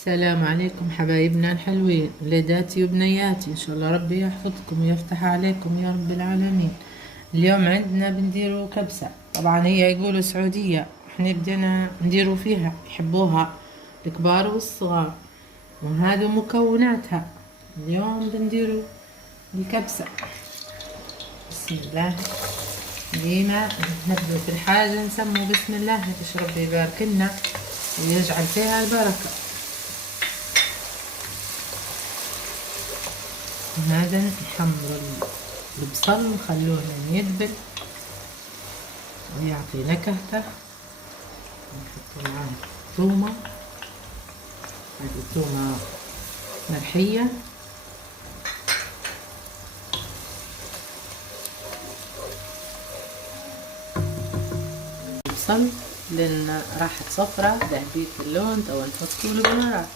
السلام عليكم حبايبنا الحلوين، ولاداتي وبنياتي، ان شاء الله ربي يحفظكم ويفتح عليكم يا رب العالمين. اليوم عندنا بنديروا كبسة. طبعا هي يقولوا سعودية، احنا بدينا نديروا فيها، يحبوها الكبار والصغار، وهذا مكوناتها. اليوم بنديروا الكبسة. بسم الله. ديما نبدأ في الحاجة نسمو بسم الله، باش ربي يبارك لنا ويجعل فيها البركة. هذا نحمر البصل نخلوه لين يدبل ويعطي نكهته. نحط معاه ثومة، هذه ثومة مرحية. البصل لأن راحت صفرة ذهبية اللون، تو نحطو البهارات،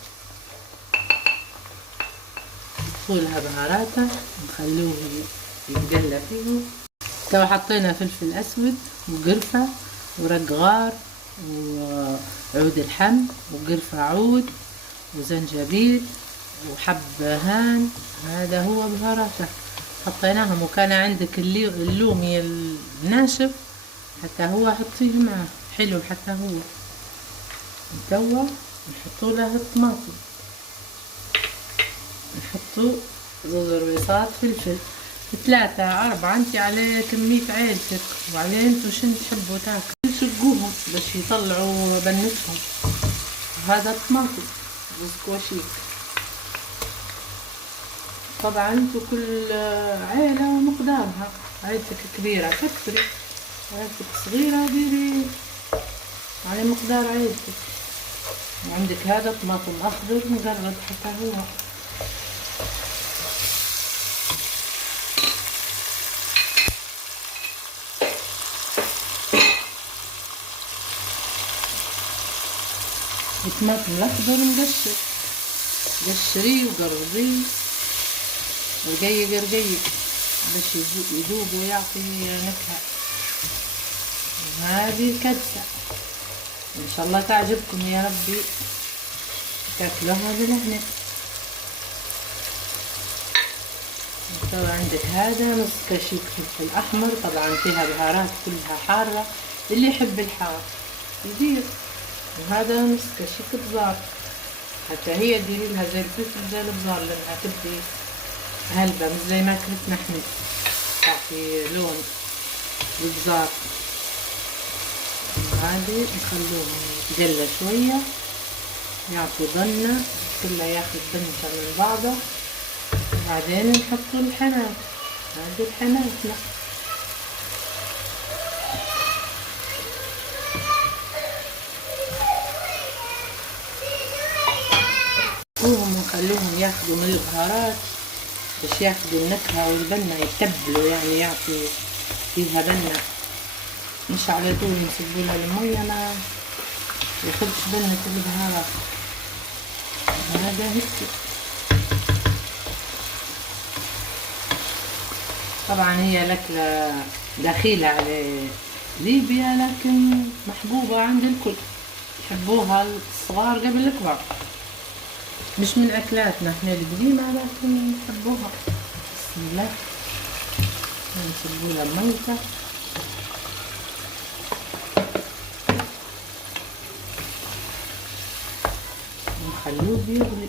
نحطولها بهاراته نخلوه يتقلى فيه. تو حطينا فلفل اسود وقرفة ورق غار وعود الحم وقرفة عود وزنجبيل وحب هان، هذا هو بهاراته حطيناهم. وكان عندك اللومي الناشف حتى هو حطيه معه حلو حتى هو. توا نحطوا له الطماطم، نحطوا زوز رويصات فلفل، 3 4 انتي على كمية عيلتك وعلى انتو شن تحبوا تاكل، شقوهم باش يطلعوا بنتهم. هذا الطماطم بسكواشيك. طبعا انتو كل عيلة ومقدارها، عيلتك كبيرة كتري، عيلتك صغيرة ديري على مقدار عيلتك. وعندك هذا طماطم اخضر مقرب حتى هو. الطماطم الاخضر مقشر، قشريه وقربيه رقيق رقيق باش يذوب ويعطي نكهة. وهذه الكبسة ان شاء الله تعجبكم يا ربي تاكلوها بالهنا. طبعا عندك هذا نص كشيك فلفل احمر، طبعا فيها بهارات كلها حارة، اللي يحب الحار يدير. وهذا نص كشيك بزار، حتى هي ديري لها زي الفلفل زي البزار لانها تبدي هلبة مش زي ما كلتنا احنا، تعطي لون البزار. وهذه نخلوهم يتقلى شوية يعطي بنة، كله ياخد بنته من بعضه. وبعدين نحطوا الحنات، هذه الحناتنا. نحطوهم ونخلوهم ياخدوا من البهارات باش ياخدوا النكهة والبنة، يتبلوا يعني يعطي فيها بنة، مش على طول نسيبولها المية ما ياخدش بنة البهارات. هذا هيك. طبعا هي الأكلة دخيلة على ليبيا لكن محبوبة عند الكل، يحبوها الصغار قبل الكبار، مش من أكلاتنا احنا القديمة لكن يحبوها. بسم الله. نسيبولها ميتة. ونخلوه يغلي.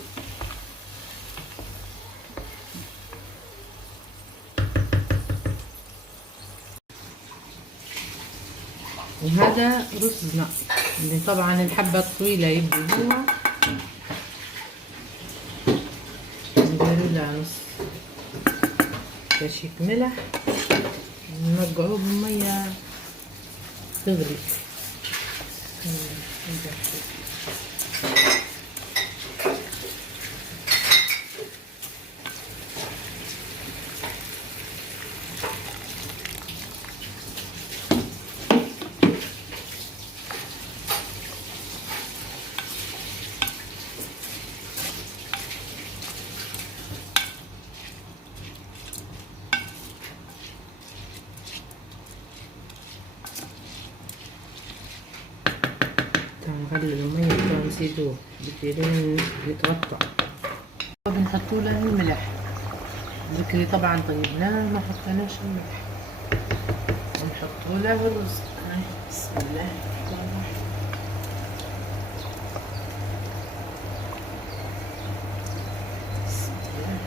وهذا رزنا اللي طبعا الحبة الطويلة يبدو هو، نديروا لها نص كشيك ملح، ننقعوه بمية تغلي. نغلي المية بس يدوب، بدي لين يتغطى. بنحطوا له الملح. ذكري طبعا طيبناه ما حطيناش الملح. بنحطوا له الرز. بسم الله الرحمن الرحيم. بسم الله.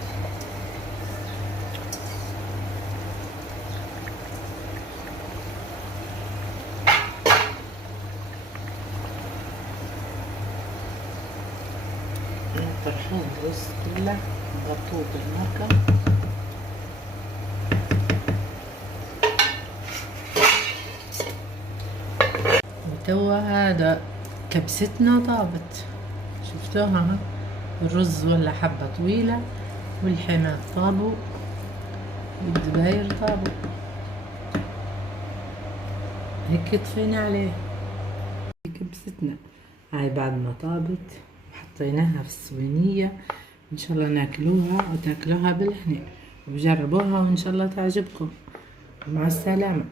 طرحين الرز كله نغطوه بالمرقة. وتوا هذا كبستنا طابت، شفتوها ها؟ الرز ولا حبة طويلة، والحماد طابوا، والدباير طابوا، هيك طفينا عليه. كبستنا هاي بعد ما طابت وحطيناها في الصوانية، ان شاء الله ناكلوها وتاكلوها بالهنا وجربوها وان شاء الله تعجبكم. مع السلامة.